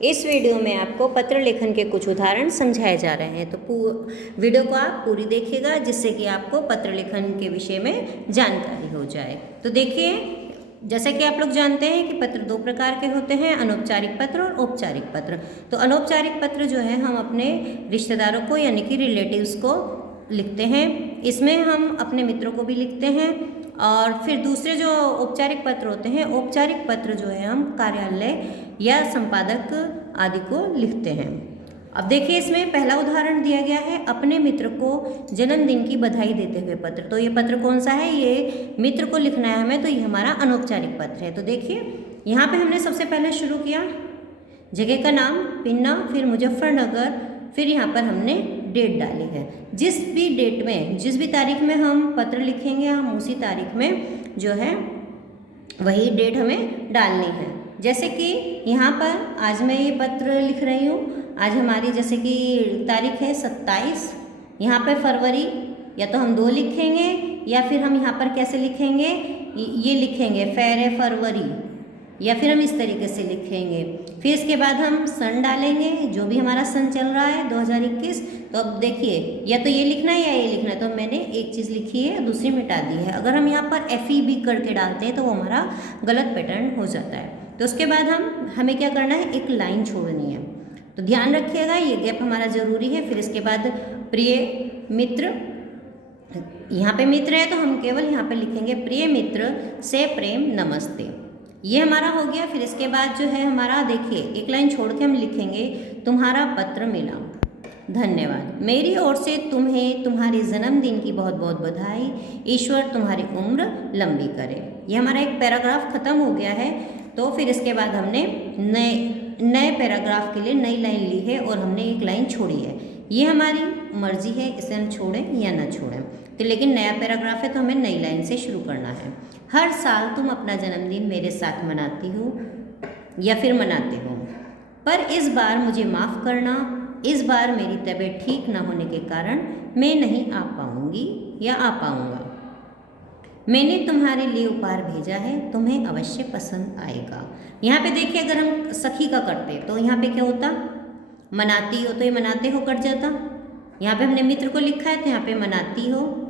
इस वीडियो में आपको पत्र लेखन के कुछ उदाहरण समझाए जा रहे हैं, तो वीडियो को आप पूरी देखिएगा जिससे कि आपको पत्र लेखन के विषय में जानकारी हो जाए। तो देखिए, जैसा कि आप लोग जानते हैं कि पत्र दो प्रकार के होते हैं, अनौपचारिक पत्र और औपचारिक पत्र। तो अनौपचारिक पत्र जो है हम अपने रिश्तेदारों को यानी कि रिलेटिव्स को लिखते हैं, इसमें हम अपने मित्रों को भी लिखते हैं। और फिर दूसरे जो औपचारिक पत्र होते हैं, औपचारिक पत्र जो है हम कार्यालय या संपादक आदि को लिखते हैं। अब देखिए, इसमें पहला उदाहरण दिया गया है, अपने मित्र को जन्मदिन की बधाई देते हुए पत्र। तो ये पत्र कौन सा है? ये मित्र को लिखना है हमें, तो ये हमारा अनौपचारिक पत्र है। तो देखिए, यहाँ पे हमने सबसे पहले शुरू किया, जगह का नाम पिन्ना, फिर मुजफ्फरनगर, फिर यहाँ पर हमने डेट डाली है। जिस भी डेट में, जिस भी तारीख में हम पत्र लिखेंगे, हम उसी तारीख में जो है वही डेट हमें डालनी है। जैसे कि यहाँ पर आज मैं ये पत्र लिख रही हूँ, आज हमारी जैसे कि तारीख है 27, यहाँ पे फरवरी, या तो हम 2 लिखेंगे या फिर हम यहाँ पर कैसे लिखेंगे, ये लिखेंगे फेरे फरवरी, या फिर हम इस तरीके से लिखेंगे। फिर इसके बाद हम सन डालेंगे, जो भी हमारा सन चल रहा है 2021। तो अब देखिए, या तो ये लिखना है या ये लिखना है, तो मैंने एक चीज़ लिखी है, दूसरी मिटा दी है। अगर हम यहाँ पर FEB करके डालते हैं तो वो हमारा गलत पैटर्न हो जाता है। तो उसके बाद हमें क्या करना है, एक लाइन छोड़नी है। तो ध्यान रखिएगा, ये गैप हमारा ज़रूरी है। फिर इसके बाद प्रिय मित्र, यहाँ पे मित्र है तो हम केवल यहाँ पे लिखेंगे प्रिय मित्र से प्रेम नमस्ते, ये हमारा हो गया। फिर इसके बाद जो है हमारा, देखिए एक लाइन छोड़ के हम लिखेंगे, तुम्हारा पत्र मिला, धन्यवाद, मेरी ओर से तुम्हें तुम्हारे जन्मदिन की बहुत बहुत बधाई, ईश्वर तुम्हारी उम्र लंबी करे। ये हमारा एक पैराग्राफ खत्म हो गया है। तो फिर इसके बाद हमने नए पैराग्राफ के लिए नई लाइन ली है और हमने एक लाइन छोड़ी है। ये हमारी मर्जी है, इसे हम छोड़ें या ना छोड़ें। तो लेकिन नया पैराग्राफ है तो हमें नई लाइन से शुरू करना है। हर साल तुम अपना जन्मदिन मेरे साथ मनाती हो या फिर मनाते हो, पर इस बार मुझे माफ़ करना, इस बार मेरी तबीयत ठीक न होने के कारण मैं नहीं आ पाऊँगी या आ पाऊँगा। मैंने तुम्हारे लिए उपहार भेजा है, तुम्हें अवश्य पसंद आएगा। यहाँ पे देखिए, अगर हम सखी का करते तो यहाँ पे क्या होता, मनाती हो, तो ये मनाते हो कट जाता। यहाँ पे हमने मित्र को लिखा है तो यहाँ पे मनाती हो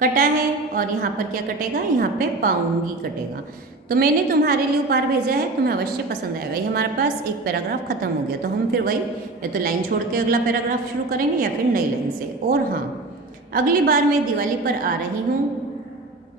कटा है, और यहाँ पर क्या कटेगा, यहाँ पे पाऊंगी कटेगा। तो मैंने तुम्हारे लिए उपहार भेजा है, तुम्हें अवश्य पसंद आएगा। ये हमारे पास एक पैराग्राफ खत्म हो गया। तो हम फिर वही, या तो लाइन छोड़ के अगला पैराग्राफ शुरू करेंगे या फिर नई लाइन से। और हाँ, अगली बार मैं दिवाली पर आ रही हूँ,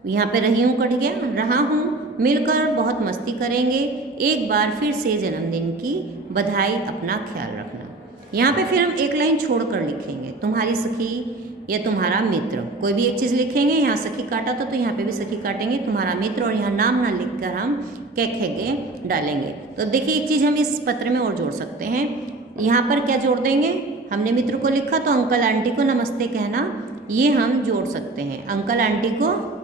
यहाँ पे रही हूँ कट गया, रहा हूँ, मिलकर बहुत मस्ती करेंगे, एक बार फिर से जन्मदिन की बधाई, अपना ख्याल रखना। यहाँ पे फिर हम एक लाइन छोड़कर लिखेंगे, तुम्हारी सखी या तुम्हारा मित्र, कोई भी एक चीज़ लिखेंगे। यहाँ सखी काटा तो यहाँ पे भी सखी काटेंगे, तुम्हारा मित्र, और यहाँ नाम ना लिखकर हम कहके डालेंगे। तो देखिए, एक चीज़ हम इस पत्र में और जोड़ सकते हैं। यहाँ पर क्या जोड़ देंगे, हमने मित्र को लिखा तो अंकल आंटी को नमस्ते कहना, ये हम जोड़ सकते हैं। अंकल आंटी को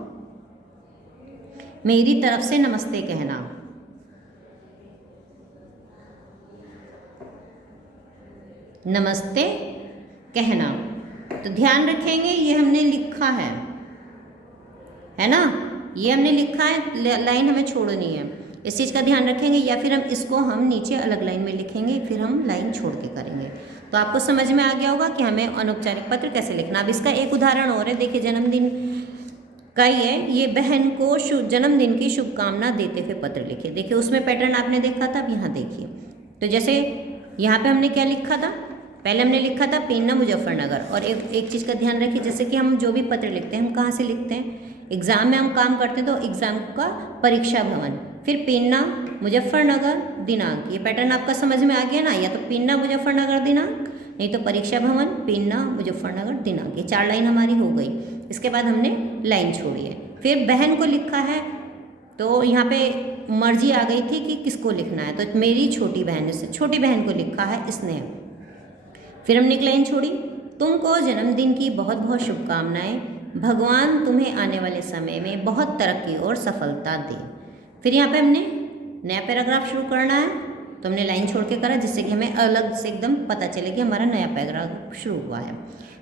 मेरी तरफ से नमस्ते कहना, नमस्ते कहना। तो ध्यान रखेंगे, ये हमने लिखा है ना, ये हमने लिखा है, लाइन हमें छोड़नी है, इस चीज़ का ध्यान रखेंगे। या फिर हम इसको हम नीचे अलग लाइन में लिखेंगे, फिर हम लाइन छोड़ के करेंगे। तो आपको समझ में आ गया होगा कि हमें अनौपचारिक पत्र कैसे लिखना। अब इसका एक उदाहरण और है, देखिए जन्मदिन का ही है। ये बहन को जन्मदिन की शुभकामना देते हुए पत्र लिखे। देखिए, उसमें पैटर्न आपने देखा था, अब यहाँ देखिए। तो जैसे यहाँ पे हमने क्या लिखा था, पहले हमने लिखा था पेन्ना मुजफ्फरनगर। और एक चीज़ का ध्यान रखिए, जैसे कि हम जो भी पत्र लिखते हैं हम कहाँ से लिखते हैं, एग्ज़ाम में हम काम करते हैं तो एग्ज़ाम का परीक्षा भवन, फिर पेन्ना मुजफ्फरनगर दिनांक, ये पैटर्न आपका समझ में आ गया ना। या तो पेन्ना मुजफ्फरनगर दिनांक, नहीं तो परीक्षा भवन पेन्ना मुजफ्फरनगर दिनांक। ये 4 लाइन हमारी हो गई। इसके बाद हमने लाइन छोड़ी है। फिर बहन को लिखा है तो यहाँ पे मर्जी आ गई थी कि किसको लिखना है, तो मेरी छोटी बहन, से छोटी बहन को लिखा है इसने। फिर हमने एक लाइन छोड़ी, तुमको जन्मदिन की बहुत बहुत शुभकामनाएं, भगवान तुम्हें आने वाले समय में बहुत तरक्की और सफलता दे। फिर यहाँ पे हमने नया पैराग्राफ शुरू करना है, तो हमने लाइन छोड़ के करा, जिससे कि हमें अलग से एकदम पता चले कि हमारा नया पैराग्राफ शुरू हुआ है।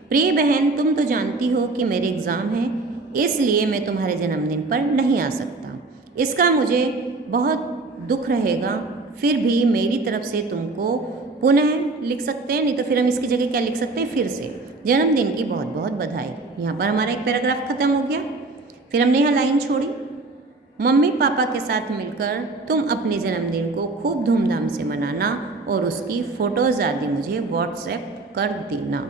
प्रिय बहन, तुम तो जानती हो कि मेरे एग्ज़ाम हैं, इसलिए मैं तुम्हारे जन्मदिन पर नहीं आ सकता। इसका मुझे बहुत दुख रहेगा, फिर भी मेरी तरफ से तुमको पुनः लिख सकते हैं, नहीं तो फिर हम इसकी जगह क्या लिख सकते हैं, फिर से जन्मदिन की बहुत बहुत बधाई। यहाँ पर हमारा एक पैराग्राफ खत्म हो गया। फिर हमने यहाँ लाइन छोड़ी, मम्मी पापा के साथ मिलकर तुम अपने जन्मदिन को खूब धूमधाम से मनाना और उसकी फ़ोटोज़ आदि मुझे व्हाट्सएप कर देना।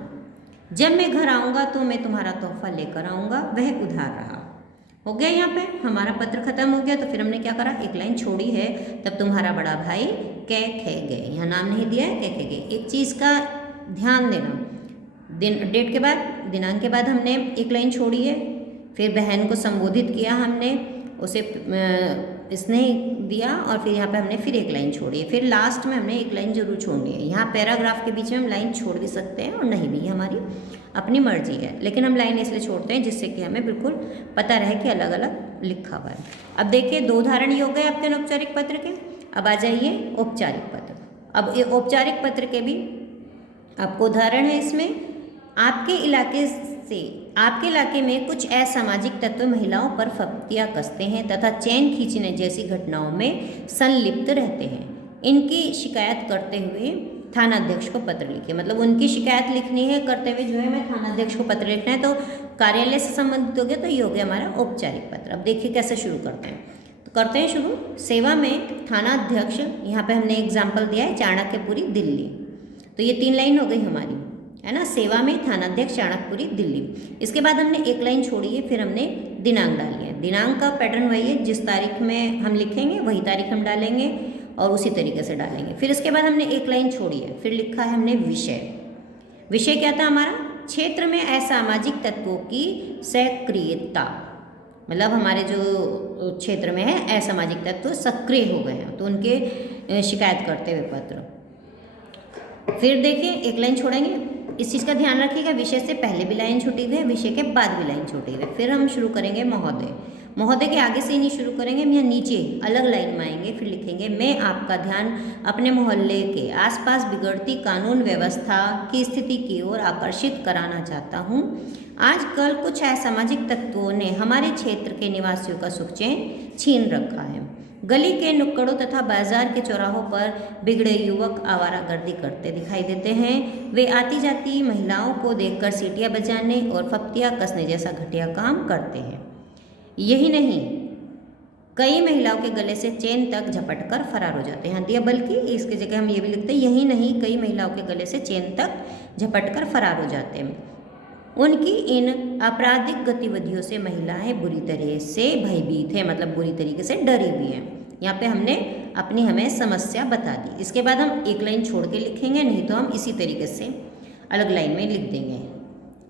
जब मैं घर आऊँगा तो मैं तुम्हारा तोहफा लेकर आऊँगा, वह उधार रहा। हो गया, यहाँ पे हमारा पत्र खत्म हो गया। तो फिर हमने क्या करा, एक लाइन छोड़ी है, तब तुम्हारा बड़ा भाई कह गए, यहाँ नाम नहीं दिया है, कह गए। एक चीज़ का ध्यान देना, दिन डेट के बाद दिनांक के बाद हमने एक लाइन छोड़ी है, फिर बहन को संबोधित किया हमने, उसे स्नेह दिया, और फिर यहाँ पे हमने फिर एक लाइन छोड़ी है, फिर लास्ट में हमने एक लाइन जरूर छोड़नी है। यहाँ पैराग्राफ के बीच में हम लाइन छोड़ भी सकते हैं और नहीं भी, हमारी अपनी मर्जी है, लेकिन हम लाइन इसलिए छोड़ते हैं जिससे कि हमें बिल्कुल पता रहे कि अलग अलग लिखा हुआ है। अब देखिए 2 उदाहरण ये हो गए आपके अनौपचारिक पत्र के। अब आ जाइए औपचारिक पत्र। अब ये औपचारिक पत्र के भी आपको उदाहरण है इसमें। आपके इलाके में कुछ असामाजिक तत्व महिलाओं पर फप्तियाँ कसते हैं तथा चैन खींचने जैसी घटनाओं में संलिप्त रहते हैं। इनकी शिकायत करते हुए थानाध्यक्ष को पत्र लिखिए। मतलब उनकी शिकायत लिखनी है, करते हुए जो है हमें थानाध्यक्ष को पत्र लिखना है। तो कार्यालय से संबंधित हो गया, तो ये हो गया हमारा औपचारिक पत्र। अब देखिए कैसे शुरू करते हैं, तो करते हैं शुरू। सेवा में थानाध्यक्ष, यहाँ पे हमने एग्जाम्पल दिया है चाणक्यपुरी दिल्ली, तो ये 3 लाइन हो गई हमारी, है ना। सेवा में थानाध्यक्ष चाणक्यपुरी दिल्ली। इसके बाद हमने एक लाइन छोड़ी है, फिर हमने दिनांक डाली है। दिनांक का पैटर्न वही है, जिस तारीख में हम लिखेंगे वही तारीख हम डालेंगे और उसी तरीके से डालेंगे। फिर इसके बाद हमने एक लाइन छोड़ी है, फिर लिखा है हमने विषय। विषय क्या था हमारा, क्षेत्र में असामाजिक तत्वों की सक्रियता। मतलब हमारे जो क्षेत्र में है असामाजिक तत्व सक्रिय हो गए हैं, तो उनके शिकायत करते हुए पत्र। फिर देखिए एक लाइन छोड़ेंगे, इस चीज़ का ध्यान रखिएगा, विषय से पहले भी लाइन छूटी हुई है, विषय के बाद भी लाइन छूटी हुई है। फिर हम शुरू करेंगे महोदय। महोदय के आगे से ही नहीं शुरू करेंगे, हम यहाँ नीचे अलग लाइन में आएंगे, फिर लिखेंगे मैं आपका ध्यान अपने मोहल्ले के आसपास बिगड़ती कानून व्यवस्था की स्थिति की ओर आकर्षित कराना चाहता हूँ। आजकल कुछ असामाजिक तत्वों ने हमारे क्षेत्र के निवासियों का सुख चैन छीन रखा है। गली के नुक्कड़ों तथा बाजार के चौराहों पर बिगड़े युवक आवारागर्दी करते दिखाई देते हैं। वे आती जाती महिलाओं को देखकर सीटियां बजाने और फप्तियां कसने जैसा घटिया काम करते हैं। यही नहीं, कई महिलाओं के गले से चेन तक झपट कर फरार हो जाते हैं दिया, बल्कि इसकी जगह हम ये भी लिखते हैं, यही नहीं कई महिलाओं के गले से चेन तक झपट कर फरार हो जाते हैं। उनकी इन आपराधिक गतिविधियों से महिलाएं बुरी तरह से भयभीत है, मतलब बुरी तरीके से डरी हुई हैं। यहाँ पे हमने अपनी हमें समस्या बता दी। इसके बाद हम एक लाइन छोड़ के लिखेंगे, नहीं तो हम इसी तरीके से अलग लाइन में लिख देंगे।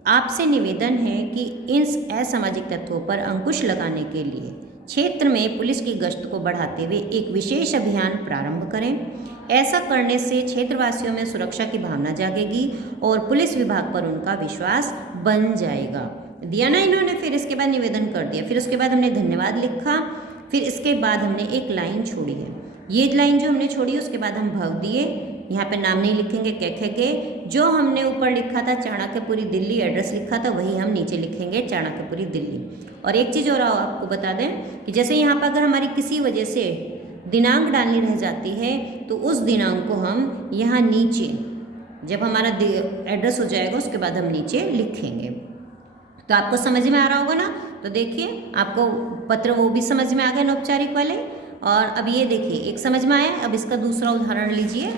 आपसे निवेदन है कि इन असामाजिक तत्वों पर अंकुश लगाने के लिए क्षेत्र में पुलिस की गश्त को बढ़ाते हुए एक विशेष अभियान प्रारंभ करें। ऐसा करने से क्षेत्रवासियों में सुरक्षा की भावना जागेगी और पुलिस विभाग पर उनका विश्वास बन जाएगा। दिया ना इन्होंने। फिर इसके बाद निवेदन कर दिया, फिर उसके बाद हमने धन्यवाद लिखा, फिर इसके बाद हमने एक लाइन छोड़ी है। ये लाइन जो हमने छोड़ी उसके बाद हम भव दिए, यहाँ पे नाम नहीं लिखेंगे कैखे के। जो हमने ऊपर लिखा था चाणक्यपुरी दिल्ली, एड्रेस लिखा था, वही हम नीचे लिखेंगे चाणक्यपुरी दिल्ली। और एक चीज़ और आपको बता दें कि जैसे यहाँ पर अगर हमारी किसी वजह से दिनांक डालनी रह जाती है, तो उस दिनांक को हम यहाँ नीचे, जब हमारा एड्रेस हो जाएगा उसके बाद हम नीचे लिखेंगे। तो आपको समझ में आ रहा होगा ना। तो देखिए आपको पत्र वो भी समझ में आ गए औपचारिक वाले। और अब ये देखिए एक समझ में आया। अब इसका दूसरा उदाहरण लीजिए,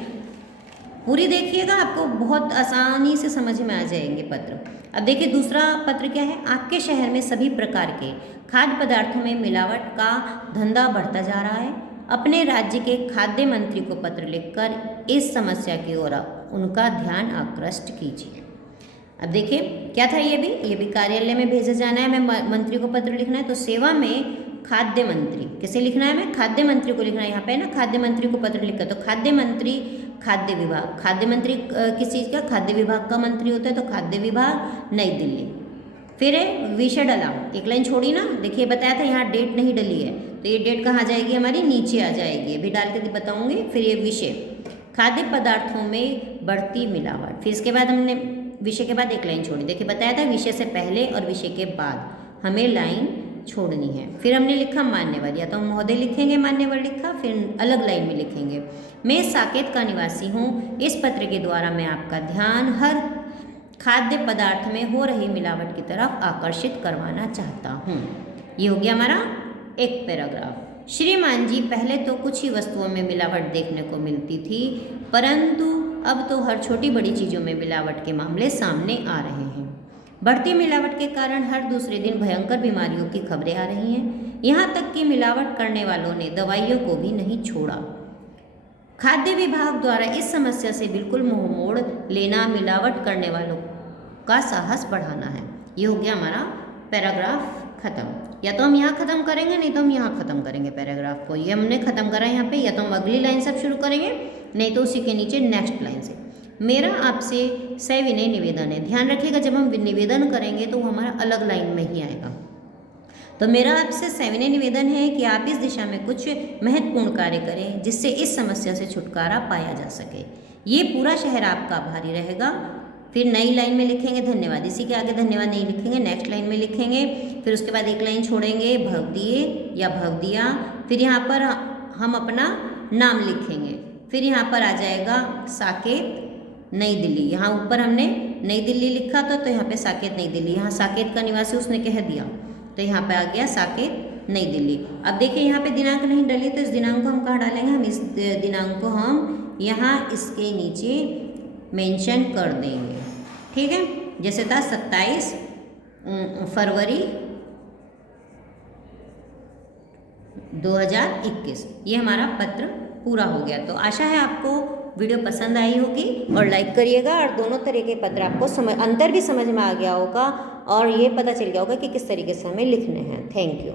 पूरी देखिएगा, आपको बहुत आसानी से समझ में आ जाएंगे पत्र। अब देखिए दूसरा पत्र क्या है, आपके शहर में सभी प्रकार के खाद्य पदार्थों में मिलावट का धंधा बढ़ता जा रहा है। अपने राज्य के खाद्य मंत्री को पत्र लिखकर इस समस्या की ओर उनका ध्यान आकृष्ट कीजिए। अब देखिए क्या था, ये भी कार्यालय में भेजा जाना है, हमें मंत्री को पत्र लिखना है। तो सेवा में खाद्य मंत्री, किसे लिखना है, हमें खाद्य मंत्री को लिखना है। यहाँ पे ना खाद्य मंत्री को पत्र लिखा, तो खाद्य मंत्री खाद्य विभाग, खाद्य मंत्री किस चीज़ का, खाद्य विभाग का मंत्री होता है, तो खाद्य विभाग नई दिल्ली। फिर है विषय डला, एक लाइन छोड़ी ना, देखिए बताया था यहाँ डेट नहीं डली है, तो ये डेट कहाँ जाएगी, हमारी नीचे आ जाएगी, अभी डाल के बताऊँगी। फिर ये विषय खाद्य पदार्थों में बढ़ती मिलावट, फिर इसके बाद हमने विषय के बाद एक लाइन छोड़ी, देखिए बताया था विषय से पहले और विषय के बाद हमें लाइन छोड़नी है। फिर हमने लिखा मान्यवर, या तो हम महोदय लिखेंगे, मान्यवर लिखा, फिर अलग लाइन में लिखेंगे मैं साकेत का निवासी हूँ। इस पत्र के द्वारा मैं आपका ध्यान हर खाद्य पदार्थ में हो रही मिलावट की तरफ आकर्षित करवाना चाहता हूँ। ये हो गया हमारा एक पैराग्राफ। श्रीमान जी, पहले तो कुछ ही वस्तुओं में मिलावट देखने को मिलती थी, परंतु अब तो हर छोटी बड़ी चीज़ों में मिलावट के मामले सामने आ रहे हैं। बढ़ती मिलावट के कारण हर दूसरे दिन भयंकर बीमारियों की खबरें आ रही हैं। यहाँ तक कि मिलावट करने वालों ने दवाइयों को भी नहीं छोड़ा। खाद्य विभाग द्वारा इस समस्या से बिल्कुल मुंह मोड़ लेना मिलावट करने वालों का साहस बढ़ाना है। ये हो गया हमारा पैराग्राफ खत्म। या तो हम यहाँ ख़त्म करेंगे, नहीं तो हम यहाँ ख़त्म करेंगे पैराग्राफ को। ये हमने ख़त्म करा यहाँ पे, या तो हम अगली लाइन से अब शुरू करेंगे, नहीं तो उसी के नीचे नेक्स्ट लाइन से। मेरा आपसे सविनय निवेदन है। ध्यान रखिएगा, जब हम निवेदन करेंगे तो वो हमारा अलग लाइन में ही आएगा। तो मेरा आपसे सविनय निवेदन है कि आप इस दिशा में कुछ महत्वपूर्ण कार्य करें जिससे इस समस्या से छुटकारा पाया जा सके। ये पूरा शहर आपका आभारी रहेगा। फिर नई लाइन में लिखेंगे धन्यवाद, इसी के आगे धन्यवाद नहीं लिखेंगे, नेक्स्ट लाइन में लिखेंगे। फिर उसके बाद एक लाइन छोड़ेंगे भवदीय या भवदिया। फिर यहाँ पर हम अपना नाम लिखेंगे। फिर यहाँ पर आ जाएगा साकेत नई दिल्ली। यहाँ ऊपर हमने नई दिल्ली लिखा था, तो यहाँ पे साकेत नई दिल्ली। यहाँ साकेत का निवासी उसने कह दिया, तो यहाँ पे आ गया साकेत नई दिल्ली। अब देखिए यहाँ पे दिनांक नहीं डली, तो इस दिनांक को हम कहाँ डालेंगे? हम इस दिनांक को हम यहाँ इसके नीचे मेंशन कर देंगे, ठीक है। जैसे था 27 फरवरी 2021। ये हमारा पत्र पूरा हो गया। तो आशा है आपको वीडियो पसंद आई होगी और लाइक करिएगा, और दोनों तरह के पत्र आपको अंतर भी समझ में आ गया होगा और ये पता चल गया होगा कि किस तरीके से हमें लिखने हैं। Thank you.